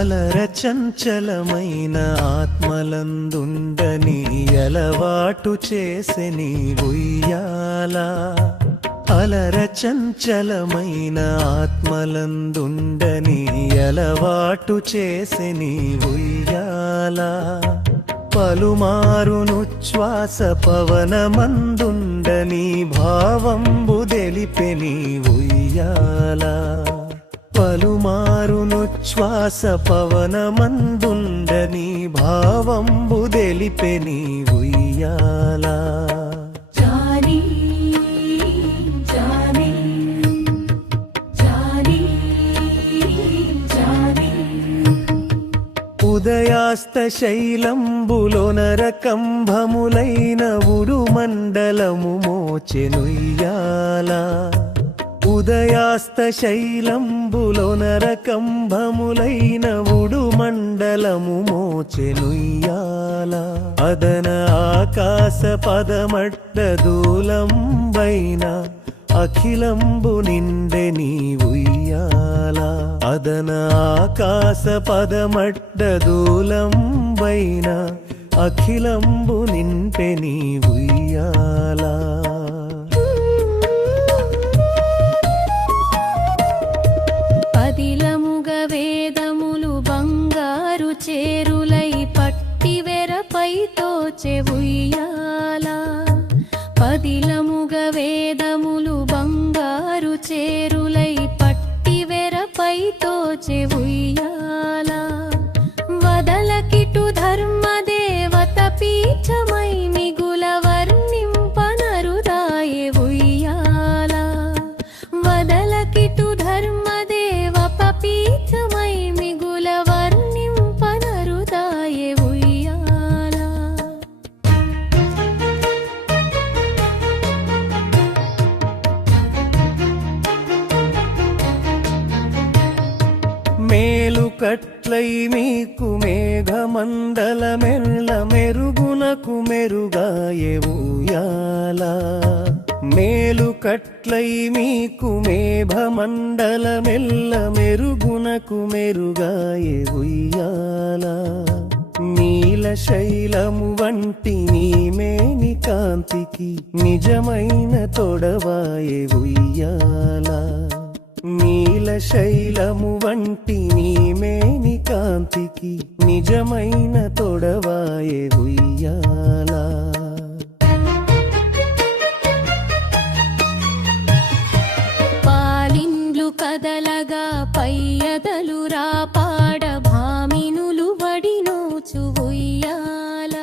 అలర చంచలమైన ఆత్మలందుండని అలవాటు చేసే నీ ఉయ్యాల అలర చంచలమైన ఆత్మలందుండని అలవాటు చేసే నీ ఉయ్యాల పలుమారునుచ్ఛ్వాస పవనమందుండని భావంబు దెలిపె నీ ఉయ్యాల పలుమారునుచ్ఛ్వాస పవనమందుండని భావంబు దెలిపె నీ ఉయ్యాల ఉదయాస్త శైలంబులోనరకంభములైన ఉరుమండలము మోచెనుయ్యాల ఉదయాస్త శైలంబులోనరకంభములైన ఉడుమండలము మోచెనుయ్యాల అదన ఆకాశ పదమడ్డదూలంబైన అఖిలంబు నిండె నీ ఉయ్యాల అదన ఆకాశ పదమడ్డదూలంబైన అఖిలంబు నింపె నీ ఉయ్యాల పదిలముగ వేదములు బంగారు చేరులై పట్టి వెరపై తోచె ఉయ్యాల పదిలముగ వేదములు బంగారు చేరులై పట్టి వెరపై తోచె ఉయ్యాల వదలకిటు ధర్మదేవత పీఠమై మిగుల వర్ణింపనరుదాయె ఉయ్యాల వదలకిటు ధర్మదేవ పీఠమై మిగుల వర్ణింపనరుదాయె ఉయ్యాల మేలు కట్లై మీకు మేఘమండలమెల్ల మెరుగునకు మెరుగాయె ఉయ్యాల మేలు కట్లై మీకు మేఘమండలమెల్ల మెరుగునకు మెరుగాయె ఉయ్యాల నీలశైలము వంటి నీ మేని కాంతికి నిజమైన తొడవాయె ఉయ్యాల నీలశైలము వంటి నీ మేని కాంతికి నిజమైన తొడవాయె ఉయ్యాల పాలిండ్లు కదలగా పయ్యదలు రాపాడ భామినులు వడినోచు ఉయ్యాల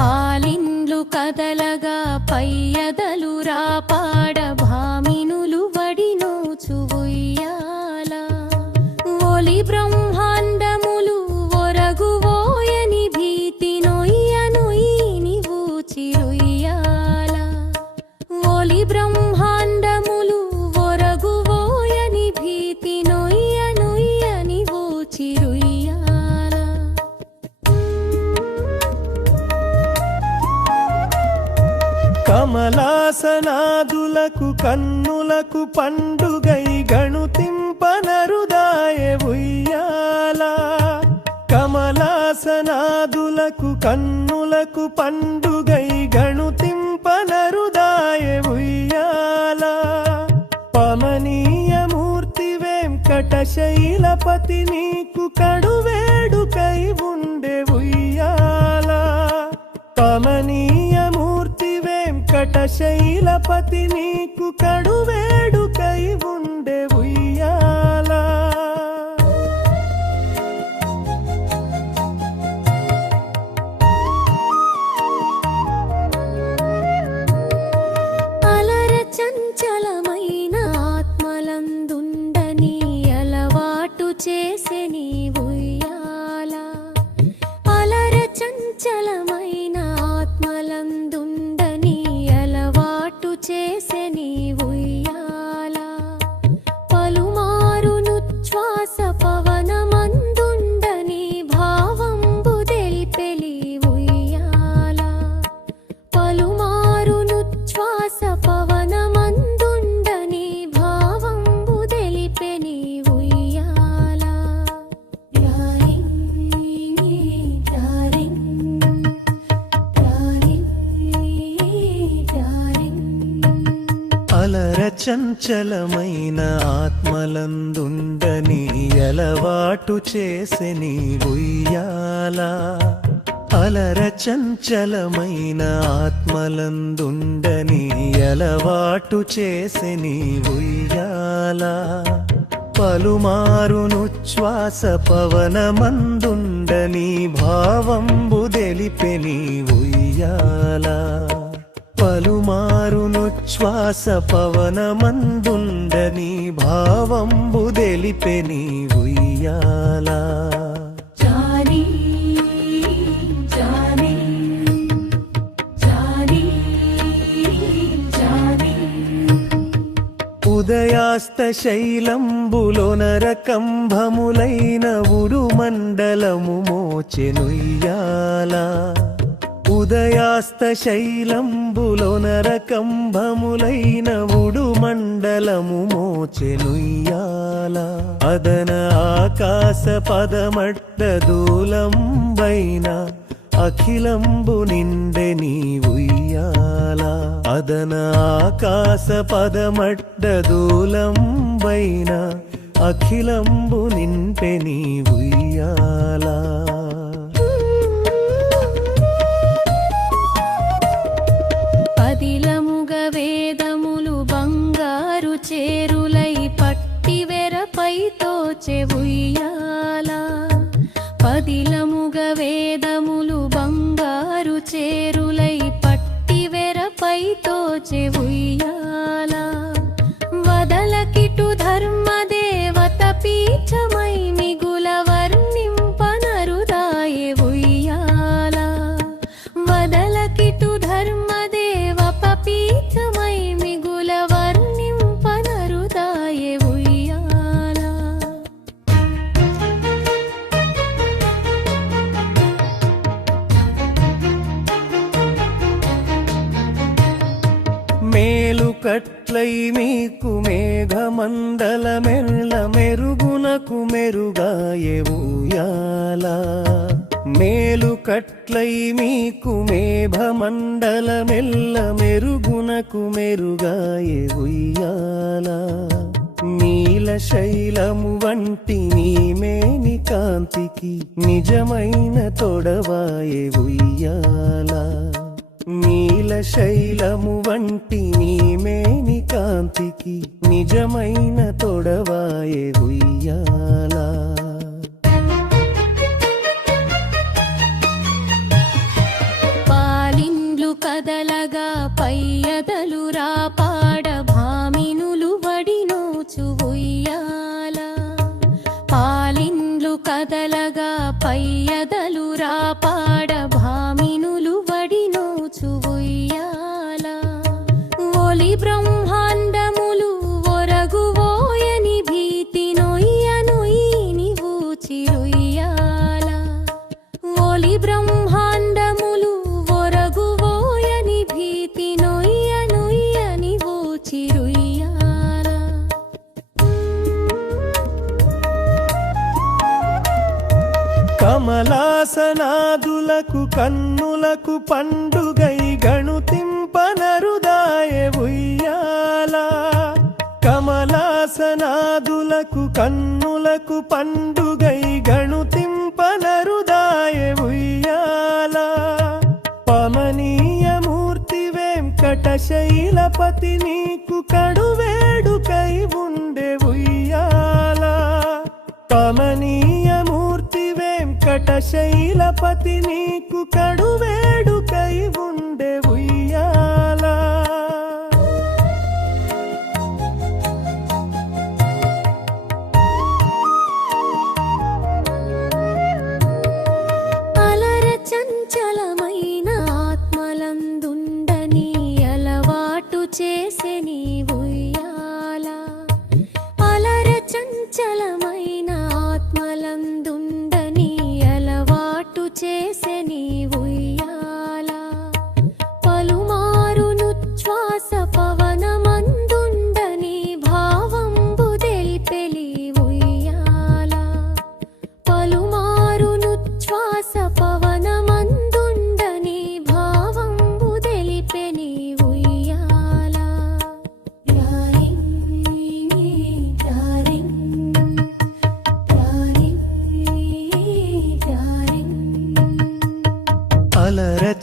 పాలిండ్లు కదలగా పయ్యదలు రాపాడ భామినులు వడినోచు ఉయ్యాల ఒలి బ్రహ్మాండములు ఒరగువోయని భీతి నొయ్య నొయ్యిని ఊచిరుయ్యాల ఒలి బ్రహ్మాండములు ఒరగువోయని భీతి నొయ్య నొయ్యని ఊచిరుయ్యాల కమలాసనాదులకు కన్నులకు పండుగై గణుతింపనరుదాయె ఉయ్యాల కమలాసనాదులకు కన్నులకు పండుగై గణుతింపనరుదాయె ఉయ్యాల పమనీయ మూర్తి వెంకటశైలపతి నీకు కడువేడుకై ఉండే ఉయ్యాల పమనీయ మూర్తి వెంకటశైలపతి నీకు కడువేడుకై ఉండే ఉయ్యాల అలర చంచలమైన ఆత్మలందుండని అలవాటు చేసే నీ ఉయ్యాల అలర చంచలమైన ఆత్మలందుండని అలవాటు చేసే నీ ఉయ్యాల పలుమారునుచ్ఛ్వాస పవనమందుండని భావంబు దెల్పెలి ఉయ్యాల పలుమారునుచ్ఛ్వాస పవనమందుండని భావంబు దెలిపె నీ ఉయ్యాల చంచలమైన ఆత్మలందుండని అలవాటు చేసే నీ ఉయ్యాల అలర చంచలమైన ఆత్మలందుండని అలవాటు చేసే నీ ఉయ్యాల పలుమారునుచ్ఛ్వాస పవనమందుండని భావంబు తెలిపె నీ ఉయ్యాల పలుమారునుచ్ఛ్వాస పవనమందుండని భావంబు తెలిపె నీ ఉయ్యాల జానీ జానీ జానీ జానీ ఉదయాస్త శైలంబులోన రకంభములైన ఉడుమండలము మోచెనుయ్యాల ఉదయాస్త శైలంబులోన రకంభములైన ఉడుమండలము మోచెనుయ్యాల అదన ఆకాశ పదమడ్డ దూలంబైన అఖిలంబు నిండె నీ ఉయ్యాల అదన ఆకాశ పదమడ్డ దూలంబైన అఖిలంబు నింపె నీ ఉయ్యాల పదిలముగ వేదములు బంగారు చేరులై పట్టి వెరపై తోచె ఉయ్యాల పదిలముగ వేదములు బంగారు చేరులై పట్టి వెరపై తోచె ఉయ్యాల వదలకిటు ధర్మదేవత పీఠమై మిగుల వర్ణింపనరుదాయె ఉయ్యాల వదలకిటు ధర్మదేవ పీఠమై మిగుల వర్ణింపనరుదాయె ఉయ్యాల మేలు కట్లై మీకు మేఘమండలమెల్ల మెరుగునకు మెరుగాయె ఉయ్యాల మేలు కట్లై మీకు మేఘమండలమెల్ల మెరుగునకు మెరుగాయె ఉయ్యాల నీల శైలము వంటి నీ మేని కాంతికి నిజమైన తొడవాయె ఉయ్యాల నీల శైలము వంటి నీ మేని కాంతికి నిజమైన తొడవాయె ఉయ్యాల పాలిండ్లు కదలగా పయ్యదలు రాపాడ భామినులు వడినోచు ఉయ్యాల పాలిండ్లు కదలగా పయ్యదలు రాపాడ భామినులు వడినోచు ఉయ్యాల ఒలి బ్రహ్మాండములు ఒరగువోయని భీతి నొయ్య నొయ్యిని ఊచిరుయ్యాల ఒలి బ్రహ్మాండములు ఒరగువోయని భీతి నొయ్య నొయ్యని ఊచిరుయ్యాల కమలాసనాదులకు కన్నులకు పండుగై గణుతింపనరుదాయె ఉయ్యాల కమలాసనాదులకు కన్నులకు పండుగై గణుతింపనరుదాయె ఉయ్యాల పమనీయ మూర్తి వెంకటశైలపతి నీకు కడువేడుకై ఉండే ఉయ్యాల పమనీయ మూర్తి వెంకటశైలపతి నీకు కడువేడుకై ఉండే ఉయ్యాల అలర చంచలమైన ఆత్మలందుండని అలవాటు చేసే నీ ఉయ్యాల అలర చంచలమైన ఆత్మలందుండని అలవాటు చేసే నీ ఉయ్యాల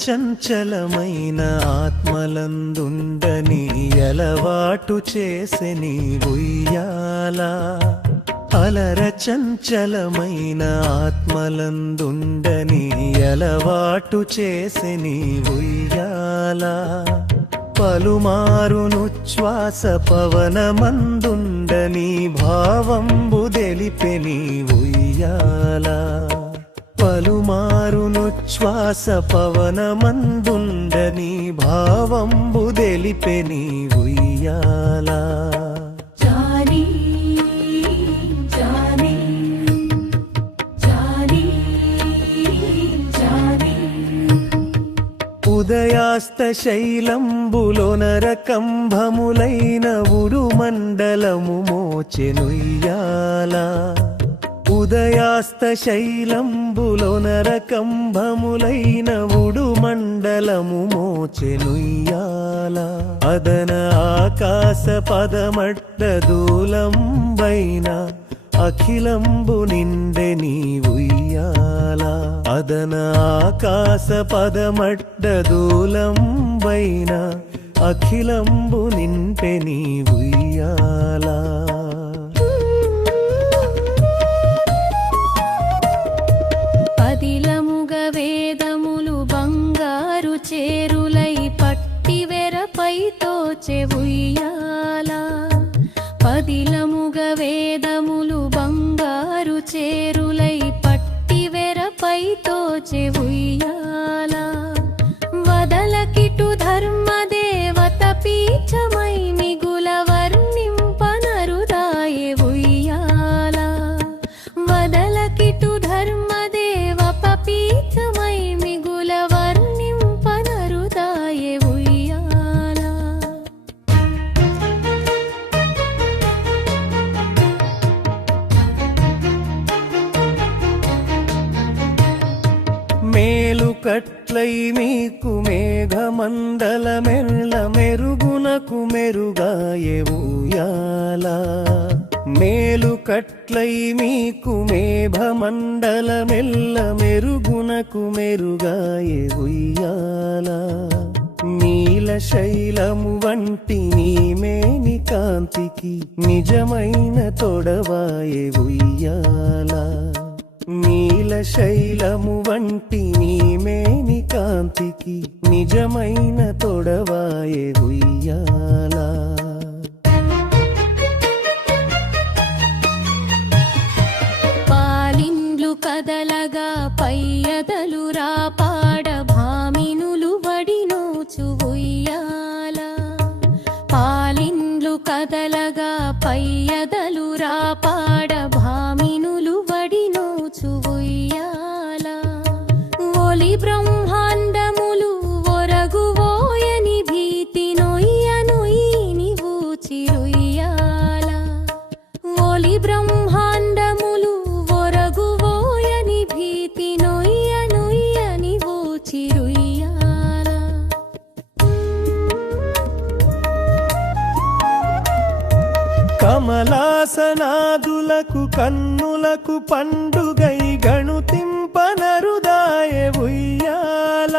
చంచలమైన ఆత్మలందుండని అలవాటు చేసే నీ ఉయ్యాల అలర చంచలమైన ఆత్మలందుండని అలవాటు చేసే నీ ఉయ్యాల పలుమారునుచ్ఛ్వాస పవనమందుండని భావంబు దెలిపె నీ ఉయ్యాల పలుమారునుచ్ఛ్వాస పవనమందుండని భావంబు దెలిపె నీ ఉయ్యాల జానీ జానీ జానీ జానీ ఉదయాస్త శైలంబులోన రకంభములైన ఉరుమండలము మోచెనుయ్యాల ఉదయాస్త శైలంబులోన రకంభములైన ఉడుమండలము మోచెనుయ్యాల అదన ఆకాశ పదమట్ట దూలంబైన అఖిలంబు నిండె నీ ఉయ్యాల అదన ఆకాశ పదమట్ట దూలంబైన అఖిలంబు నింపె నీ ఉయ్యాల పదిలముగ వేదములు బంగారు చేరులై పట్టి వెరపై తోచె ఉయ్యాల పదిలముగ వేదములు బంగారు చేరులై పట్టి వెరపై తోచె ఉయ్యాల వదలకిటు ధర్మదేవత పీఠమై మిగుల వర్ణింపనరుదాయె ఉయ్యాల వదలకిటు ధర్మదేవ పీఠమై మిగుల వర్ణింపనరుదాయె ఉయ్యాల మేలు కట్లై మీకు మేఘమండలమెల్ల మెరుగునకు మెరుగాయె ఉయ్యాల మేలు కట్లై మీకు మేఘమండలమెల్ల మెరుగునకు మెరుగాయె ఉయ్యాల నీల శైలము వంటి నీ మేని కాంతికి నిజమైన తొడవాయె ఉయ్యాల నీల శైలము వంటి నీ మేని కాంతికి నిజమైన తొడవాయె ఉయ్యాల పాలిండ్లు కదలగా పయ్యదలు రాపాడ భామినులు వడినోచు ఉయ్యాల పాలిండ్లు కదలగా పయ్యదలు రాపాడ భామినులు వడినోచు ఉయ్యాల ఒలి బ్రహ్మాండములు ఒరగువోయని భీతి నొయ్య నొయ్యిని ఊచిరుయ్యాల ఒలి బ్రహ్మాండములు ఒరగువోయని భీతి నొయ్య నొయ్యని ఊచిరుయ్యాల కమలాసనాదులకు కన్నులకు పండుగై గణుతింపనరుదాయె ఉయ్యాల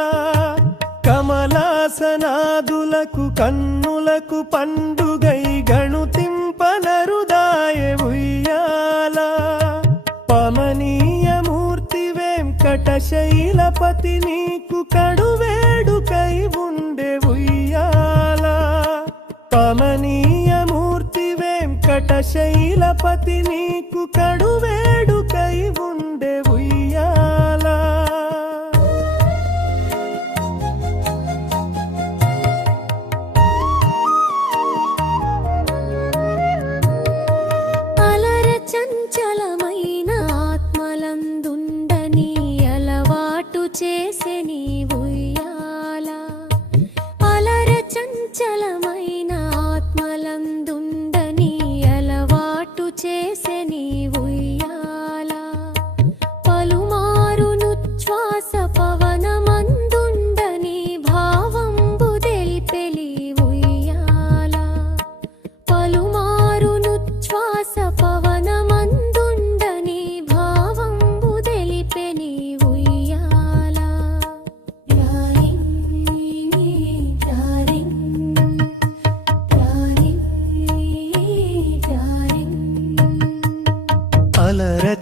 కమలాసనాదులకు కన్నులకు పండుగై గణుతింపనరుదాయె ఉయ్యాల పమనీయ మూర్తి వెంకటశైలపతి నీకు కడువేడుకై ఉండే ఉయ్యాల పమనీయ మూర్తి వెంకటశైలపతి నీకు కడువేడుకై ఉండే ఉయ్యాల అలర చంచలమైన ఆత్మలందుండని అలవాటు చేసే నీ ఉయ్యాల అలర చంచలమైన ఆత్మలందుండని అలవాటు చేసే నీ ఉయ్యాల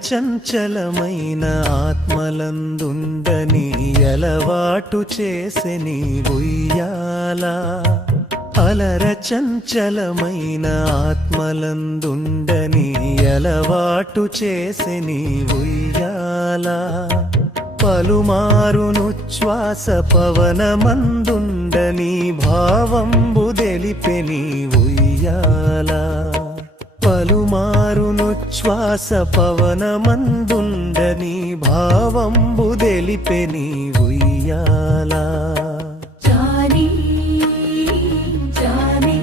చంచలమైన ఆత్మలందుండని అలవాటు చేసే నీ ఉయ్యాల అలర చంచలమైన ఆత్మలందుండని అలవాటు చేసే నీ ఉయ్యాల పలుమారునుచ్ఛ్వాస పవనమందుండని భావంబు తెలిపె నీ ఉయ్యాల పలుమారునుచ్ఛ్వాస పవనమందుండని భావంబు తెలిపె నీ ఉయ్యాల జానీ జానీ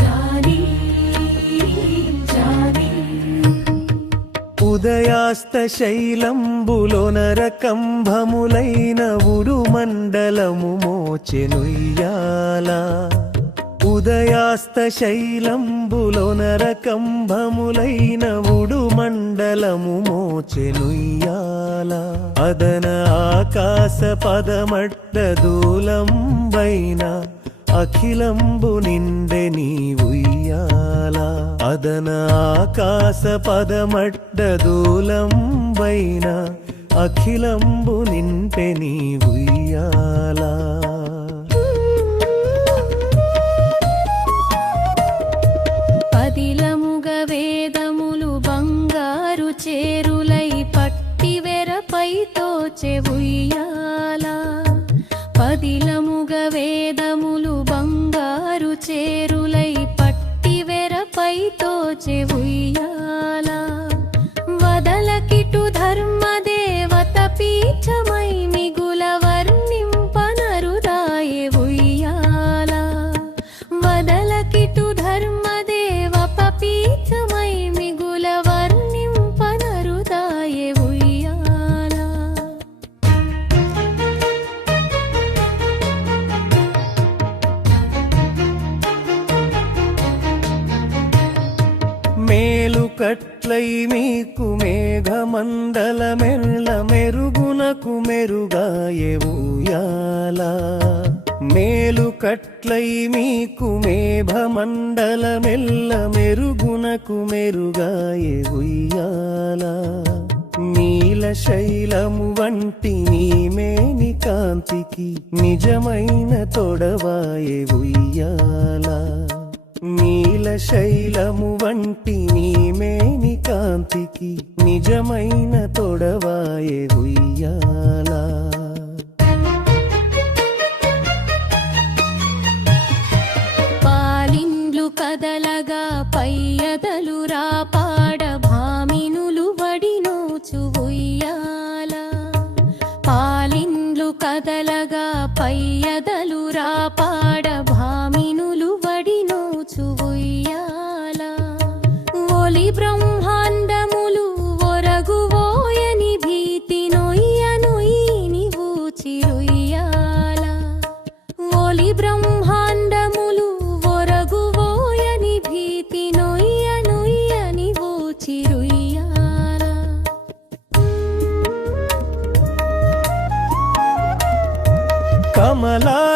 జానీ జానీ ఉదయాస్త శైలంబులోనరకంభములైన ఉడుమండలము మోచెనుయ్యాల ఉదయాస్త శైలంబులోనరకంభములైన ఉడుమండలము మోచెనుయ్యాల అదన ఆకాశ పదమడ్డ దూలంబైన అఖిలంబు నిండె నీ ఉయ్యాల అదన ఆకాశ పదమడ్డ దూలంబైన అఖిలంబు నింపె నీ ఉయ్యాల పదిలముగ వేదములు బంగారు చేరులై పట్టి వెరపై తోచె ఉయ్యాల పదిలముగ వేదములు బంగారు చేరులై పట్టి వెరపై తోచె ఉయ్యాల వదలకిటు ధర్మదేవత పీఠమై మిగుల వర్ణింపనరుదాయె ఉయ్యాల వదలకిటు ధర్మదేవ పీఠమై మిగుల వర్ణింపనరుదాయె ఉయ్యాల మేలు కట్లై మీకు మేఘమండలమెల్ల మెరుగునకు మెరుగాయె ఉయ్యాల మేలు కట్లై మీకు మేఘమండలమెల్ల మెరుగునకు మెరుగాయె ఉయ్యాల నీల శైలము వంటి నీ మేని కాంతికి నిజమైన తొడవాయె ఉయ్యాల నీల శైలము వంటి నీ మేని కాంతికి నిజమైన తొడవాయె ఉయ్యాల పాలిండ్లు కదలగా పయ్యదలు రాపాడ భామినులు వడినోచు ఉయ్యాల పాలిండ్లు కదలగా పయ్యదలు రాపాడ భామినులు వడినోచు ఉయ్యాల ఒలి బ్రహ్మాండములు ఒరగువోయని భీతి నొయ్య నొయ్యిని ఊచిరుయ్యాల ఒలి బ్రహ్మాండములు ఒరగువోయని భీతి నొయ్య నొయ్యని ఊచిరుయ్యాల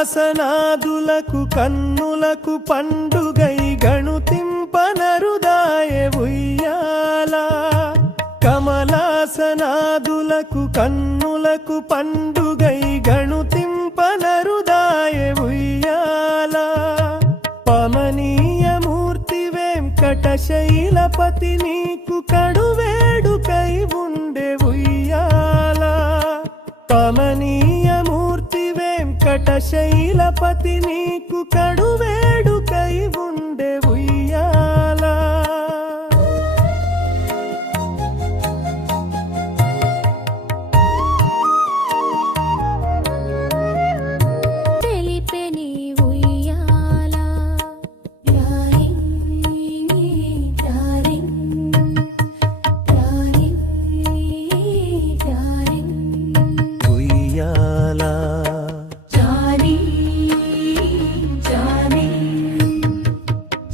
కమలాసనాదులకు కన్నులకు పండుగై గణుతింపనరుదాయె ఉయ్యాల కమలాసనాదులకు కన్నులకు పండుగై గణుతింపనరుదాయె ఉయ్యాల పమనీయ మూర్తి వెంకటశైలపతి నీకు కడువేడుకై ఉండే ఉయ్యాల పమనీయ మూర్తి వెంకటశైలపతి నీకు కడువేడుకై ఉండే ఉయ్యాల తెలిపె నీ ఉయ్యాల రారింగ్ రారింగ్ రారింగ్ రారింగ్ ఉయ్యాల జానీ జానీ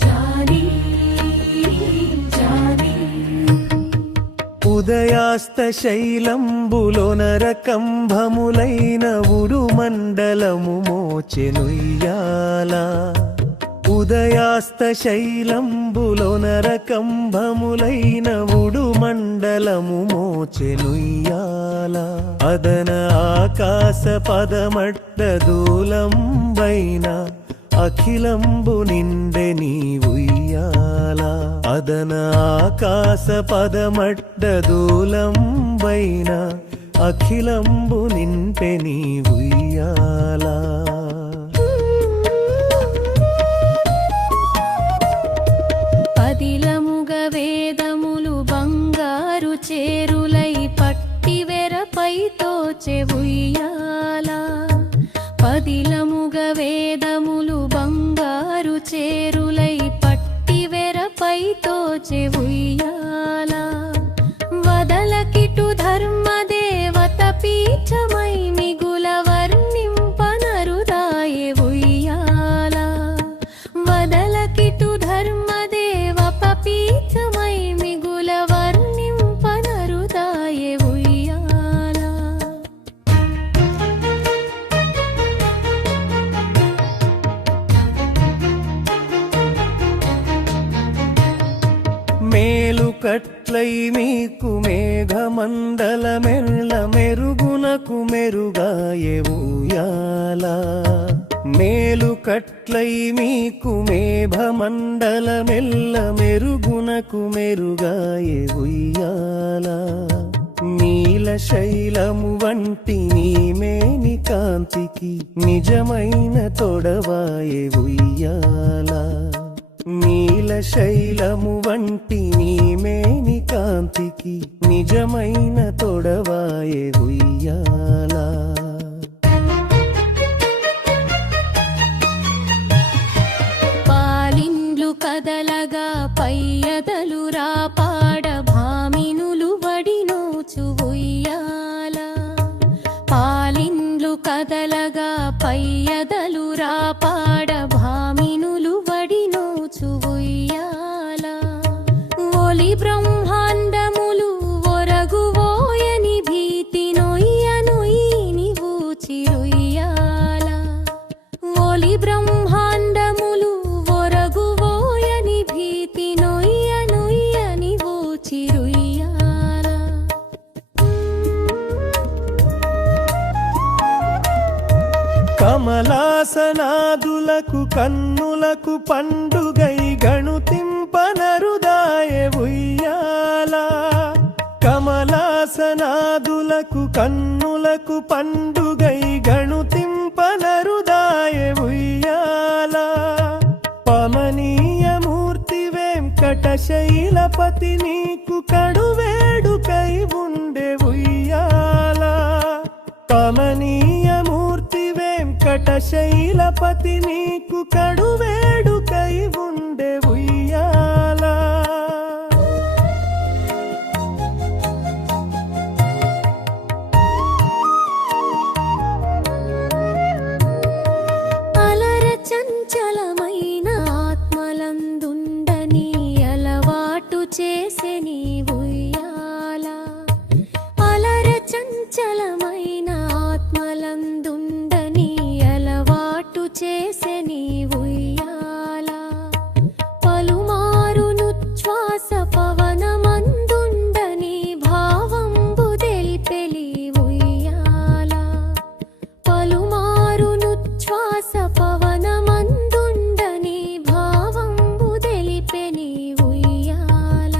జానీ జానీ ఉదయాస్త శైలంబులోనరకంభములైన ఉడుమండలము మోచెనుయ్యాల ఉదయాస్త శైలంబులోనరకంభములైన ఉడు మండలము మోచెనుయ్యాల అదన ఆకాశ పదమడ్డ దూలంబైన అఖిలంబు నిండె నీ ఉయ్యాల అదన ఆకాశ పదమడ్డ దూలంబైన అఖిలంబు నింపె నీ ఉయ్యాల పదిలముగ వేదములు బంగారు చేరులై పట్టివెరపై తోచె ఉయ్యాల పదిలముగ వేదములు బంగారు చేరులై పట్టివెరపై తోచె ఉయ్యాల వదలకిటు ధర్మదేవత పీఠమై మిగుల వర్ణింపనరుదాయె ఉయ్యాల వదలకిటు ధర్మదేవ పీఠమై మిగుల వర్ణింపనరుదాయె ఉయ్యాల మేలు కట్లై మీకు మేఘమండలమెల్ల మెరుగునకు మెరుగాయె ఉయ్యాల మేలు కట్లై మీకు మేఘమండలమెల్ల మెరుగునకు మెరుగాయె ఉయ్యాల నీల శైలము వంటి నీ మేని కాంతికి నిజమైన తొడవాయె ఉయ్యాల నీల శైలము వంటి నీ మేని కాంతికి నిజమైన తొడవాయె ఉయ్యాల పాలిండ్లు కదలగా పయ్యదలు రాపాడ భామినులు వడినోచు ఉయ్యాల పాలిండ్లు కదలగా పయ్యదలు రాపాడ భామినులు వడినోచు ఉయ్యాల ఒలి బ్రహ్మాండములు ఒరగువోయని భీతి నొయ్యని ఊచిరుయ్యాల ఒలి బ్రహ్మాండములు ఒరగువోయని భీతి నొయ్యని ఊచిరుయ్యాల కమలాసనాదులకు కన్నులకు పండుగై గణుతింపనరుదాయె ఉయ్యాల కమలాసనాదులకు కన్నులకు పండుగై గణుతింపనరుదాయె ఉయ్యాల పమనీయ మూర్తి వెంకటశైలపతి నీకు కడువేడుకై ఉండే ఉయ్యాల కమనీయ మూర్తి వెంకటశైలపతి నీకు కడువేడుకై ఉండే ఉయ్యాల అలర చంచలమైన ఆత్మలందుండని అలవాటు చేసె నీ ఉయ్యాల అలర చంచలమైన ఆత్మలందుండని అలవాటు చేసె నీ ఉయ్యాల పలుమారును శ్వాస పవనమందుండని భావంబు తెలిపెలి ఉయ్యాల పలుమారును శ్వాస పవనమందుండని భావంబు తెలిపెని ఉయ్యాల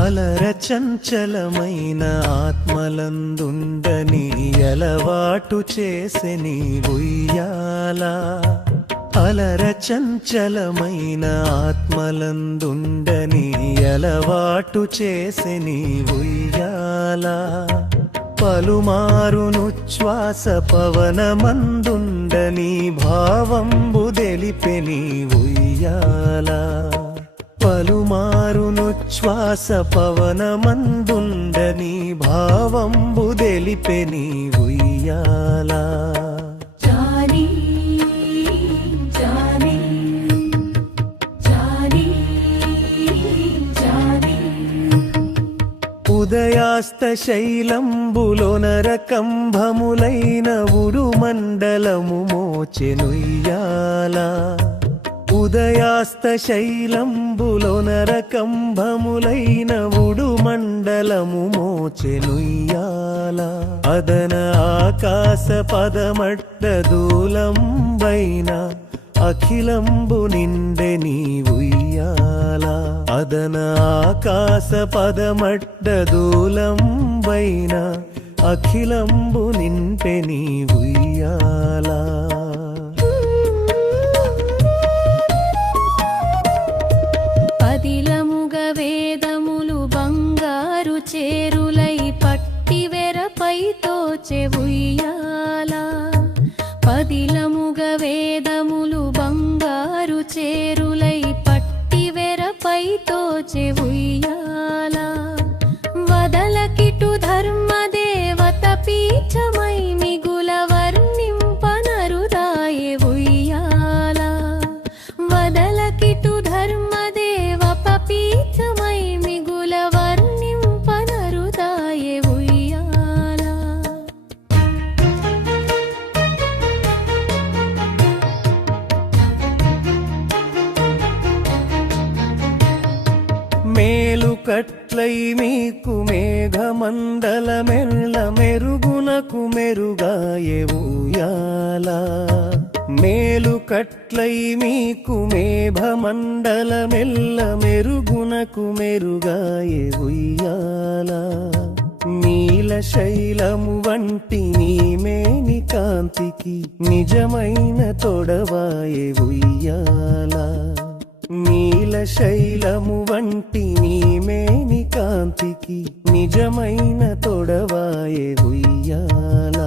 అలర చంచలమైన ఆత్మలందుండని అలవాటు చేసె నీ ఉయ్యాల అలర చంచలమైన ఆత్మలందుండని అలవాటు చేసె నీ ఉయ్యాల పలుమారును శ్వాస పవనమందుండని భావంబు తెలిపెని ఉయ్యాల పలుమారును శ్వాస పవనమందుండని భావంబు తెలిపెని ఉయ్యాల జానీ జానీ జానీ జానీ శైలంబులోన రకంభములైన ఉడుమండలము మోచెనుయ్యాల ఉదయాస్త శైలంబులోన రకంభములైన ఉడుమండలము మోచెనుయ్యాల అదన ఆకాశ పదమట్ట దూలంబైన అఖిలంబు నిండె నీ ఉయ్యాల అదన ఆకాశ పదమట్ట దూలంబైన అఖిలంబు నింపె నీ ఉయ్యాల పదిలముగ వేదములు బంగారు చేరులై పట్టి వెరపై తోచె ఉయ్యాల పదిలముగ వేదములు బంగారు చేరులై పట్టి వెరపై తోచె ఉయ్యాల వదలకిటు ధర్మదేవత పీఠమై మిగుల వర్ణింపనరుదాయె ఉయ్యాల వదలకిటు ధర్మదేవ పీఠమై మిగుల వర్ణింపనరుదాయె ఉయ్యాల మేలు కట్లై మీకు మేఘమండలమెల్ల మెరుగునకు మెరుగాయె ఉయ్యాల మేలు కట్లై మీకు మేఘమండలమెల్ల మెరుగునకు మెరుగాయె ఉయ్యాల నీల శైలము వంటి నీ మేని కాంతికి నిజమైన తొడవాయె ఉయ్యాల నీల శైలము వంటి నీ మేని కాంతికి నిజమైన తొడవాయె ఉయ్యాల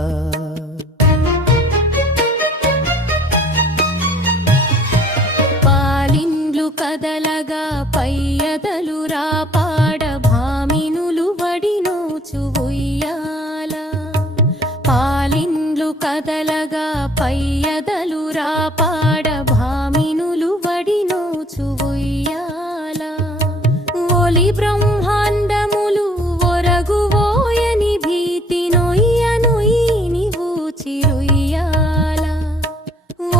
పాలిండ్లు కదలగా పయ్యదలు రాపాడ భామినులు వడినోచు ఉయ్యాల పాలిండ్లు కదలగా పయ్యదలు రాపాడ భామినులు వడినోచు ఉయ్యాల ఒలి బ్రహ్మాండములు ఒరగువోయని భీతి నొయ్య నొయ్యిని ఊచిరుయ్యాల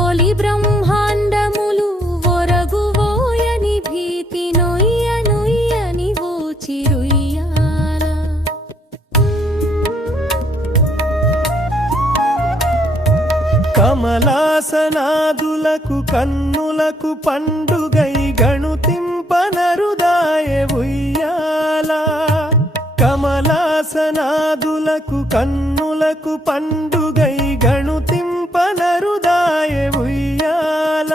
ఒలి బ్రహ్మాండములు ఒరగువోయని భీతి నొయ్య నొయ్యని ఊచిరుయ్యాల కమలాసనాదులకు కన్నులకు పండుగై గణుతింపనరుదాయె ఉయ్యాల కమలాసనాదులకు కన్నులకు పండుగై గణుతింపనరుదాయె ఉయ్యాల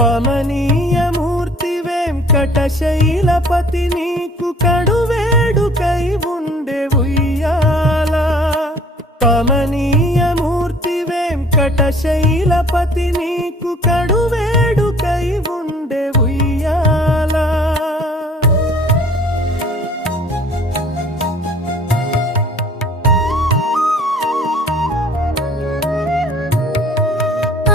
పమనీయ మూర్తి వెంకటశైలపతి నీకు కడువేడుకై ఉండే ఉయ్యాల పమనీయ మూర్తి వెంకటశైలపతి నీకు కడువేడుకై ఉండే ఉయ్యాల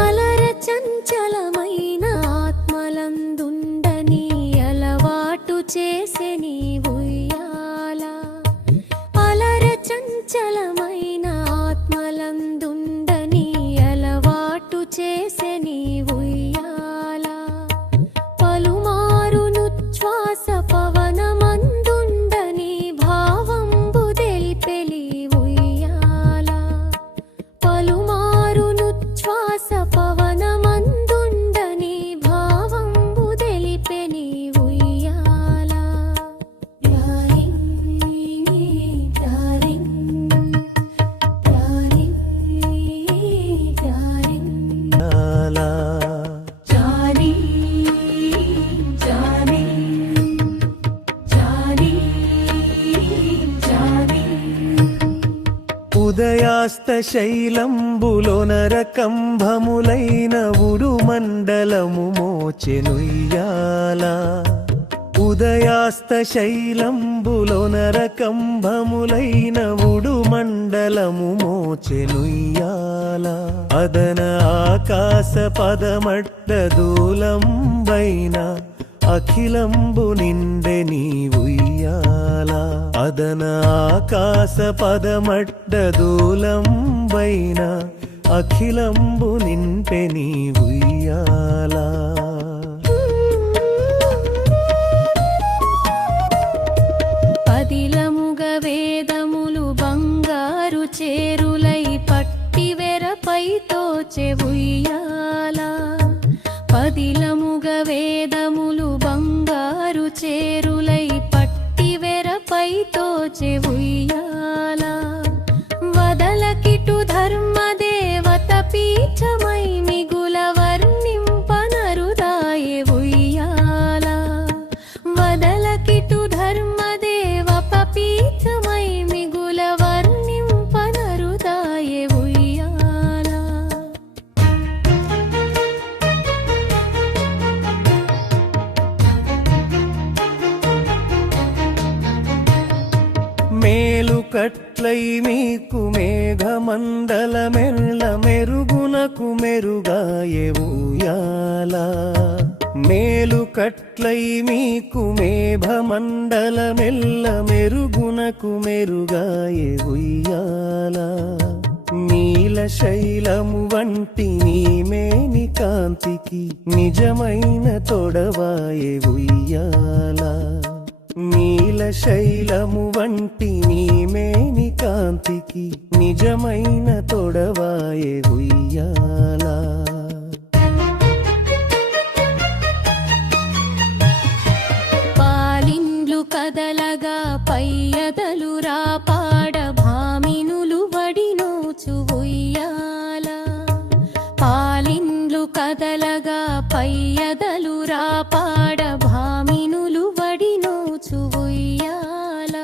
అలర చంచలమైన ఆత్మలందుండని అలవాటు చేసే నీ ఉయ్యాల అలర చంచలమైన ఆత్మలందుండని అలవాటు చేసే నీ ఉయ్యాల పలుమారును శ్వాస పవనమందుండని భావంబు తెలిపెలి ఉయ్యాల పలుమారును శ్వాస పవనమందుండని భావంబు తెలిపెని ఉయ్యాల ఉదయాస్త శైలంబులోన రకంభములైన ఉడుమండలము మోచెనుయ్యాల ఉదయాస్త శైలంబులోన రకంభములైన ఉడుమండలము మోచెనుయ్యాల అదన ఆకాశ పదమట్ట దూలంబైన అఖిలంబు నిండె నీ ఉయ్యాల అదన ఆకాశ పదమడ్డదూలంబైన అఖిలంబు నింపె నీ ఉయ్యాల పదిలముగ వేదములు బంగారు చేరులై పట్టి వెరపై తోచె ఉయ్యాల పదిలముగ వేదములు బంగారు చేరులై పట్టి వెరపై తోచె ఉయ్యాల వదలకిటు ధర్మదేవత పీఠమై మిగుల వర్ణింపనరుదాయె ఉయ్యాల వదలకిటు ధర్మదేవ పీఠమై మిగుల వర్ణింపనరుదాయె ఉయ్యాల మేలు కట్లై మీకు మేఘమండలమెల్ల మెరుగునకు మెరుగాయె ఉయ్యాల మేలు కట్లై మీకు మేఘమండలమెల్ల మెరుగునకు మెరుగాయె ఉయ్యాల నీల శైలము వంటి నీ మేని కాంతికి నిజమైన తొడవాయె ఉయ్యాల నీల శైలము వంటి నీ మేని కాంతికి నిజమైన తొడవాయె ఉయ్యాల పాలిండ్లు కదలగా పయ్యదలు రాపాడ భామినులు వడినోచు ఉయ్యాల పాలిండ్లు కదలగా పయ్యదలు రాపాడ భామినులు వడినోచు ఉయ్యాల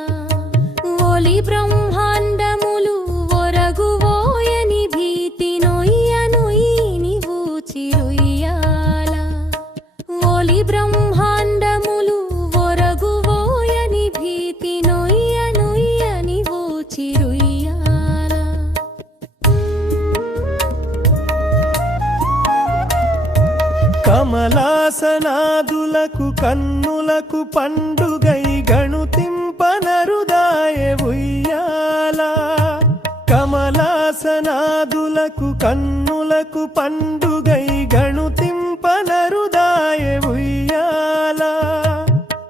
ఒలి బ్రహ్మాండములు ఒరగువోయని భీతి నొయ్య నొయ్యిని ఊచిరుయ్యాల ఒలి బ్రహ్మాండములు ఒరగువోయని భీతి నొయ్య నొయ్యని ఊచిరుయ్యాల కమలాసనాదులకు కన్నులకు పండుగై గణుతింపనరుదాయె ఉయ్యాల కమలాసనాదులకు కన్నులకు పండుగై గణుతింపనరుదాయె ఉయ్యాల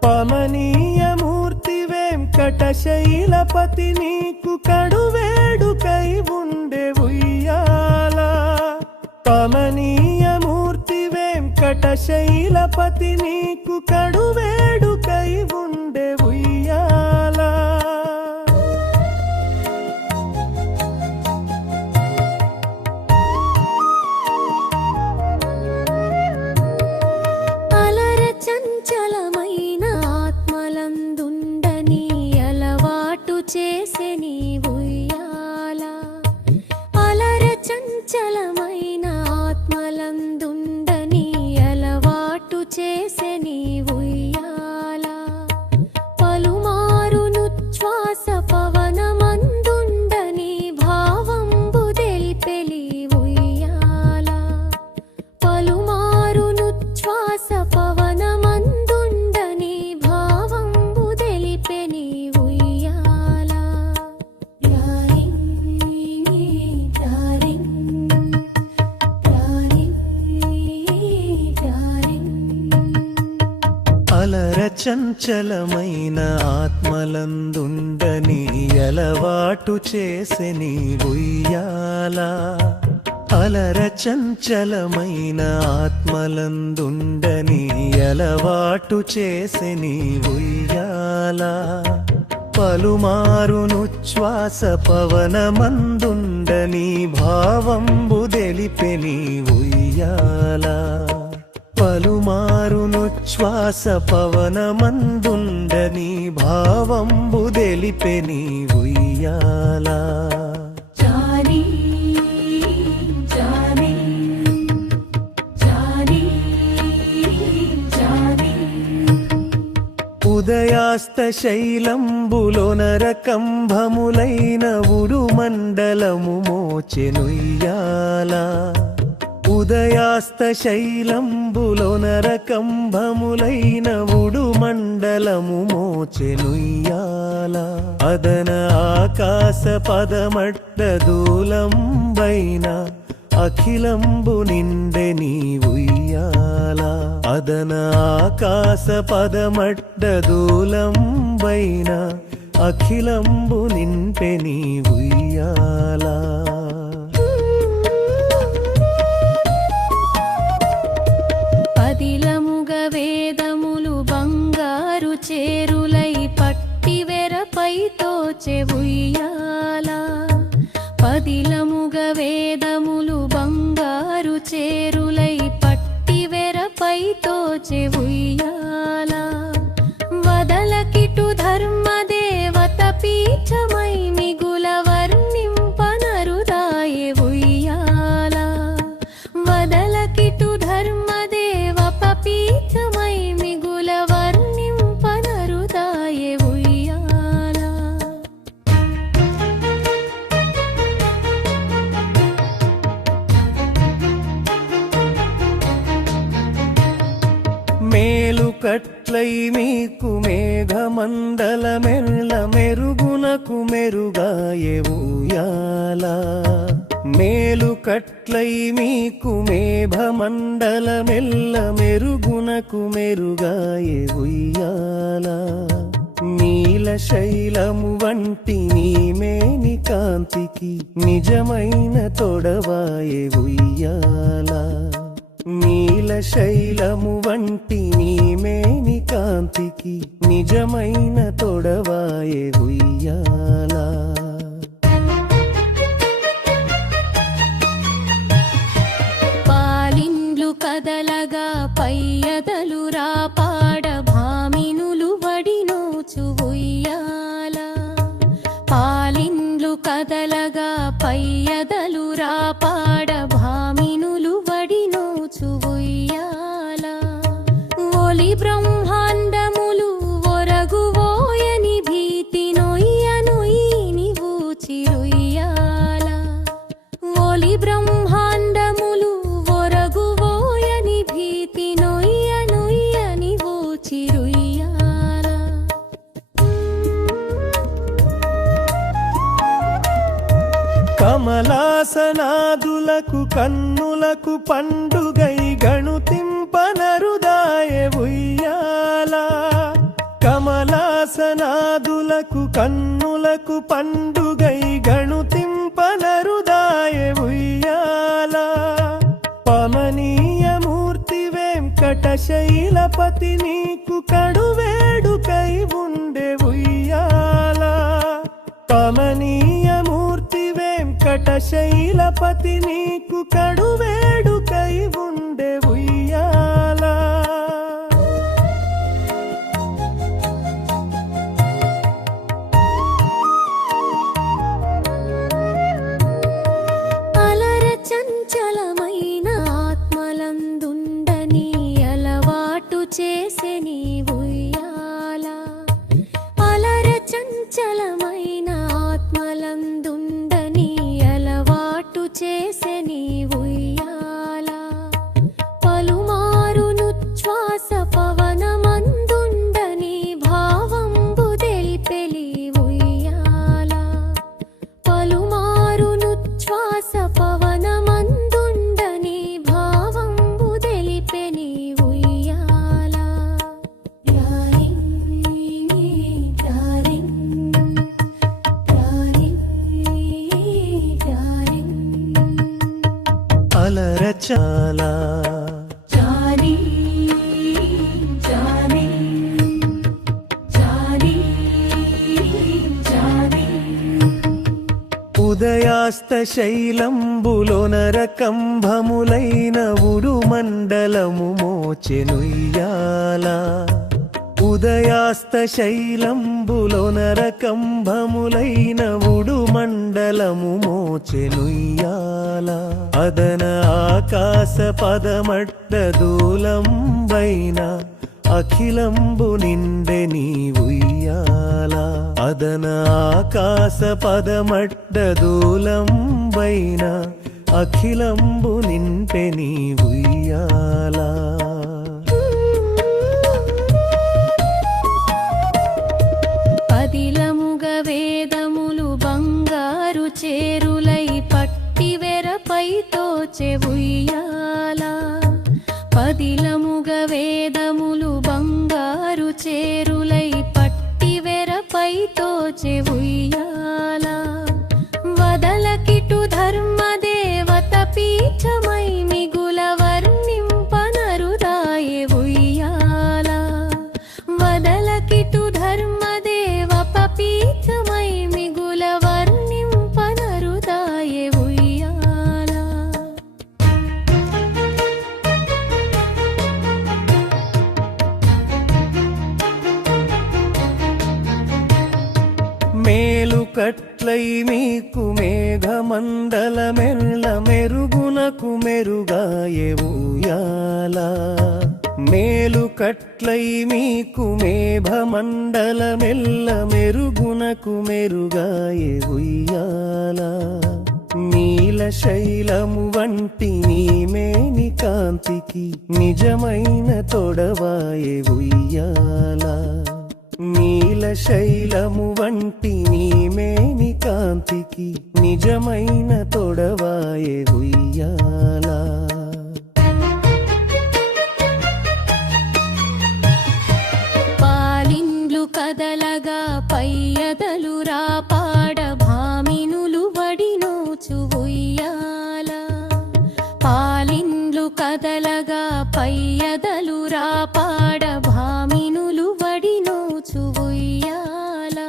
పమనీయ మూర్తి వెంకటశైలపతి నీకు కడువేడుకై ఉండే ఉయ్యాల పమనీయ మూర్తి వెంకటశైలపతి నీకు కడువేడుకై ఉండే ఉయ్యాల అలర చంచలమైన ఆత్మలందుండని అలవాటు చేసె నీ ఉయ్యాల అలర చంచలమైన ఆత్మలందుండని అలవాటు చేసె నీ ఉయ్యాల పలుమారును శ్వాస పవనమందుండని భావంబు తెలిపెలి ఉయ్యాల పలుమారును శ్వాస పవనమందుండని భావంబు తెలిపెని ఉయ్యాల అలర చంచలమైన ఆత్మలందుండని అలవాటు చేసె నీ ఉయ్యాల అలర చంచలమైన ఆత్మలందుండని అలవాటు చేసె నీ ఉయ్యాల పలుమారును శ్వాస పవనమందుండని భావంబు తెలిపె నీ ఉయ్యాల పలుమారును శ్వాస పవనమందుండని భావంబు తెలిపె నీ ఉయ్యాల జానీ జానీ జానీ జానీ ఉదయాస్త శైలంబులోనరకంభములైన ఉడుమండలము మోచెనుయ్యాల ఉదయాస్త శైలంబులోనరకంభములైన ఉడుమండలము మోచెనుయ్యాల అదన ఆకాశ పదమడ్డ దూలంబైన అఖిలంబు నిండె నీ ఉయ్యాల అదన ఆకాశ పదమడ్డ దూలంబైన అఖిలంబు నింపె నీ ఉయ్యాల పదిలముగ వేదములు బంగారు చేరులై పట్టి వెరపై తోచె ఉయ్యాల పదిలముగ వేదములు బంగారు చేరులై పట్టి వెరపై తోచె ఉయ్యాల వదలకిటు ధర్మదేవత పీఠమై మిగుల వర్ణింపనరుదాయె ఉయ్యాల వదలకిటు ధర్మదేవ పీఠమై మిగుల వర్ణింపనరుదాయె ఉయ్యాల మేలు కట్లై మీకు మేఘమండలమెల్ల మెరుగునకు మెరుగాయె ఉయ్యాల మేలు కట్లై మీకు మేఘమండలమెల్ల మెరుగునకు మెరుగాయె ఉయ్యాల నీల శైలము వంటి నీ మేని కాంతికి నిజమైన తొడవాయె ఉయ్యాల నీల శైలము వంటి నీ మేని కాంతికి నిజమైన తొడవాయె ఉయ్యాల పాలిండ్లు కదలగా పయ్యదలు రాపాడ భామినులు వడినోచు ఉయ్యాల పాలిండ్లు కదలగా పయ్యదలు రాపాడ భామినులు వడినోచు ఉయ్యాల ఒలి బ్రహ్మాండములు ఒరగువోయని భీతి నొయ్యనుయ్యిని ఊచిరుయ్యాల ఒలి బ్రహ్మాండములు ఒరగువోయని భీతి నొయ్యనుయ్యని ఊచిరుయ్యాల కమలాసనాదులకు కన్నులకు పండుగై గణుతింపనరుదాయె ఉయ్యాల కమలాసనాదులకు కన్నులకు పండుగై గణుతింపనరుదాయె ఉయ్యాల పమనీయ మూర్తి వెంకటశైలపతి నీకు కడువేడుకై ఉండే ఉయ్యాల పమనీయ మూర్తి వెంకటశైలపతి నీకు కడువేడుకై ఉండే ఉయ్యాల అలర చంచలమైన ఆత్మలందుండని అలవాటు చేసె నీ ఉయ్యాల అలర చంచలమైన ఆత్మలందుండని అలవాటు చేసె నీ ఉయ్యాల పలుమారును శ్వాస పవనమందుండని భావంబు తెలిపెలి ఉయ్యాల పలుమారును శ్వాస పవనమందుండని భావంబు తెలిపెని ఉయ్యాల అలరచాల ఉదయాస్త శైలంబులోనరకంభములైన ఉడుమండలము మోచెనుయ్యాల ఉదయాస్త శైలంబులోనరకంభములైన ఉడుమండలము మోచెనుయ్యాల అదన ఆకాశ పదమడ్డ దూలంబైన అఖిలంబు నిండె నీ ఉయ్యాల అదన ఆకాశ పదమడ్డ దూలంబైన అఖిలంబు నింపె నీ ఉయ్యాల. పదిలముగ వేదములు బంగారు చేరులై పట్టి వెరపై తోచె ఉయ్యాల. పదిలముగ వేదములు బంగారు చేరులై పట్టి వెరపై తోచె ఉయ్యాల. వదలకిటు ధర్మదేవత పీఠమై మిగుల వర్ణింపనరుదాయె ఉయ్యాల. వదలకిటు ధర్మదేవ పీఠమై మిగుల వర్ణింపనరుదాయె ఉయ్యాల. మేలు కట్లై మీకు మేఘమండలమెల్ల మెరుగునకు మెరుగాయె ఉయ్యాల. మేలు కట్లై మీకు మేఘమండలమెల్ల మెరుగునకు మెరుగాయె ఉయ్యాల. నీల శైలము వంటి నీ మేని కాంతికి నిజమైన తొడవాయె ఉయ్యాల. నీల శైలము వంటి నీ మేని కాంతికి నిజమైన తొడవాయె ఉయ్యాల. పాలిండ్లు కదలగా పయ్యదలు రాపాడ భామినులు వడినోచు ఉయ్యాల. పాలిండ్లు కదలగా పయ్యదలు రాపాడ భామినులు వడినోచు ఉయ్యాల.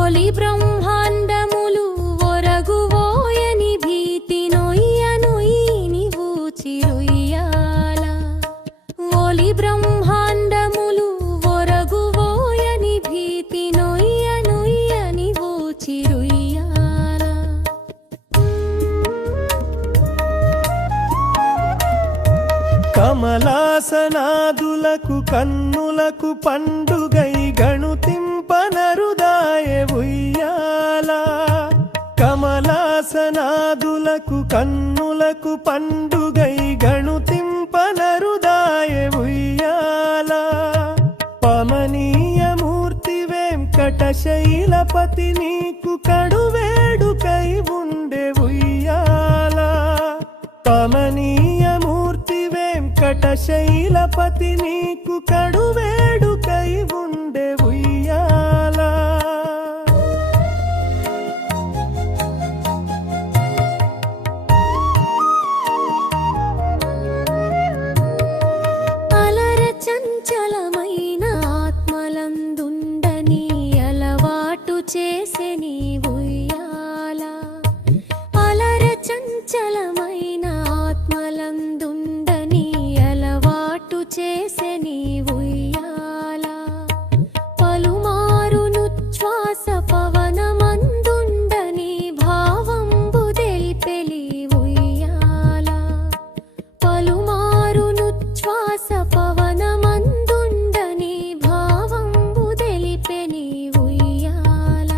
ఒలి బ్రహ్మాండములు ఒరగువోయని భీతి నొయ్య నొయ్యిని ఊచిరుయ్యాల. ఒలి బ్రహ్మాండములు ఒరగువోయని భీతి నొయ్య నొయ్యని ఊచిరుయ్యాల. కమలాసనాదులకు కన్నులకు పండుగై గణుతింపనరుదాయె ఉయ్యాల. కమలాసనాదులకు కన్నులకు పండుగై గణుతింపనరుదాయె ఉయ్యాల. పమనీయ మూర్తి వెంకటశైలపతి నీకు కడువేడుకై ఉండే ఉయ్యాల. పమనీయ మూర్తి వెంకటశైలపతి నీకు కడువేడుకై ఉండే ఉయ్యాల. అలర చంచలమైన ఆత్మలందుండని అలవాటు చేసె నీ ఉయ్యాల. అలర చంచలమైన ఆత్మలందుండని అలవాటు చేసె నీ ఉయ్యాల. పలుమారును శ్వాస పవనమందుండని భావంబు తెలిపెలి ఉయ్యాల. పలుమారును శ్వాస పవనమందుండని భావంబు తెలిపెని ఉయ్యాల.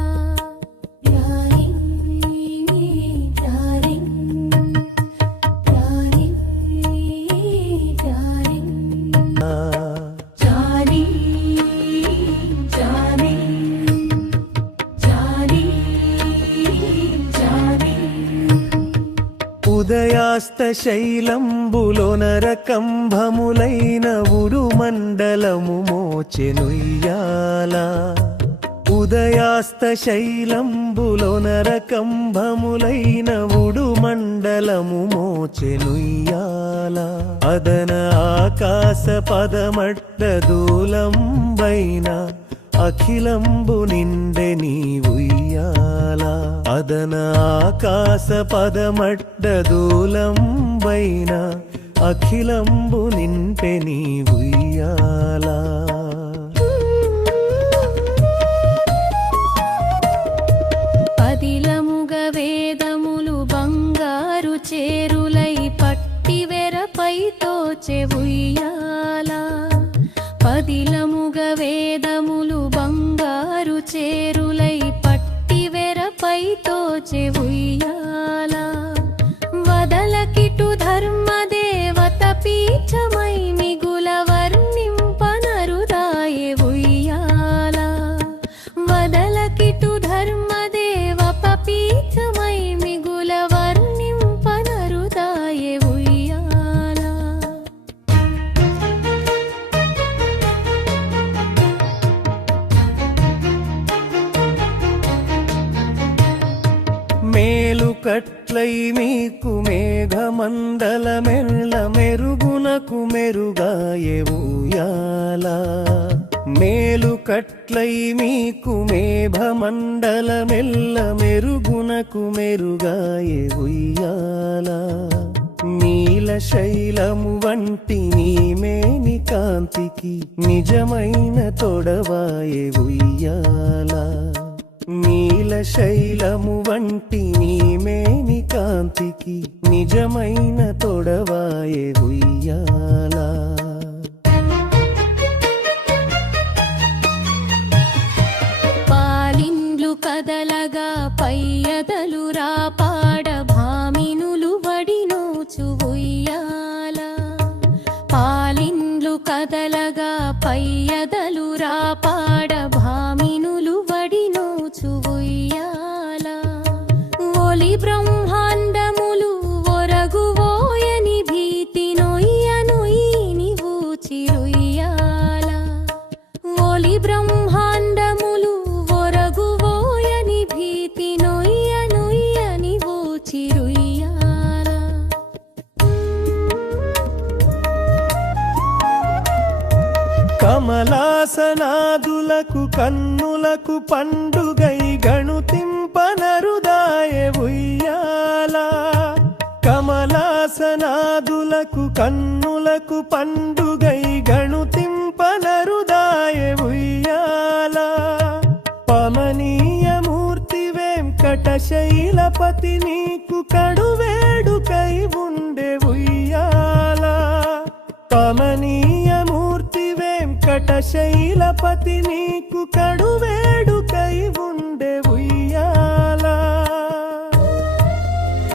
ఉదయాస్త శైలంబులోన రకంభములైన ఉడుమండలము మోచెనుయ్యాల. ఉదయాస్త శైలంబులోన రకంభములైన ఉడుమండలము మోచెనుయ్యాల. అదన ఆకాశ పదమట్ట దూలంబైన అఖిలంబు నిండె నీ ఉయ్యాల. అదన ఆకాశ పదమట్ట దూలంబైన అఖిలంబు నింపె నీ ఉయ్యాల. పదిలముగ వేదములు బంగారు చేరులై పట్టి వెరపై తోచె ఉయ్యాల. పదిలముగ వేదములు బంగారు చేరులై పట్టి వెరపై తోచె ఉయ్యాల. మేఘమండలమెల్ల మెరుగునకు మెరుగాయే ఉయ్యాల మేలు కట్లై మీకు మేఘమండలమెల్ల మెరుగునకు మెరుగాయే ఉయ్యాల నీల శైలము వంటి నీ మేని కాంతికి నిజమైన తొడవాయే ఉయ్యాల నీల శైలము వంటి నీ మేని కాంతికి నిజమైన తొడవాయే ఉయ్యాల పాలిండ్లు కదలగా పయ్యదలు రాపాడ భామినులు వడినోచు ఉయ్యాల పాలిండ్లు కదలగా పయ్యదలు రాపాడ భామినులు వడినోచు ఉయ్యాల ఒలి బ్రహ్మాండములు ఒరగువోయని భీతి నొయ్య నొయ్యిని ఊచిరుయ్యాల ఒలి బ్రహ్మాండములు ఒరగువోయని భీతి నొయ్య నొయ్యని ఊచిరుయ్యాల కమలాసనాదులకు కన్నులకు పండుగై గణుతింపనరుదాయే ఉయ్యాల కమలాసనాదులకు కన్నులకు పండుగై గణుతింపనరుదాయే ఉయ్యాల పమనీయ మూర్తి వెంకటశైలపతి నీకు కడువేడుకై ఉండే ఉయ్యాల పమనీయ మూర్తి వెంకటశైలపతి నీకు కడువేడుకై